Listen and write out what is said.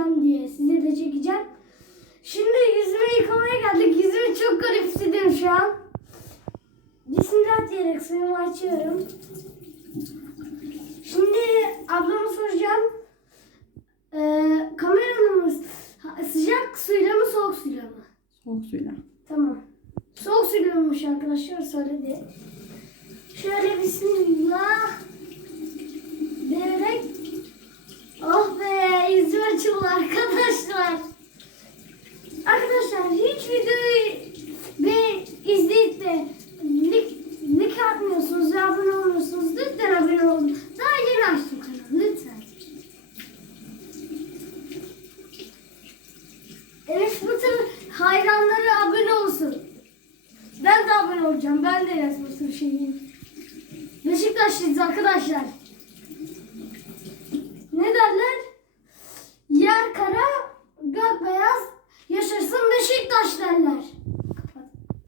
çekeceğim diye. Size de çekeceğim. Şimdi yüzümü yıkamaya geldik. Yüzümü çok garipsedim şu an. Bismillah diyerek suyumu açıyorum. Şimdi ablama soracağım. Ee, kameranımız sıcak suyla mı soğuk suyla mı? Soğuk suyla. Tamam. Soğuk suyla olmuş arkadaşlar söyledi. Şöyle bismillah. Hiç videoyu ve izleyip de lik, lik atmıyorsunuz ve abone olmuyorsunuz. Lütfen abone olun. Daha yeni açtım kanalı lütfen. Enes Batur hayranları abone olsun. Ben de abone olacağım. Ben de Enes Batur şeyiyim. Beşiktaşlıyız arkadaşlar.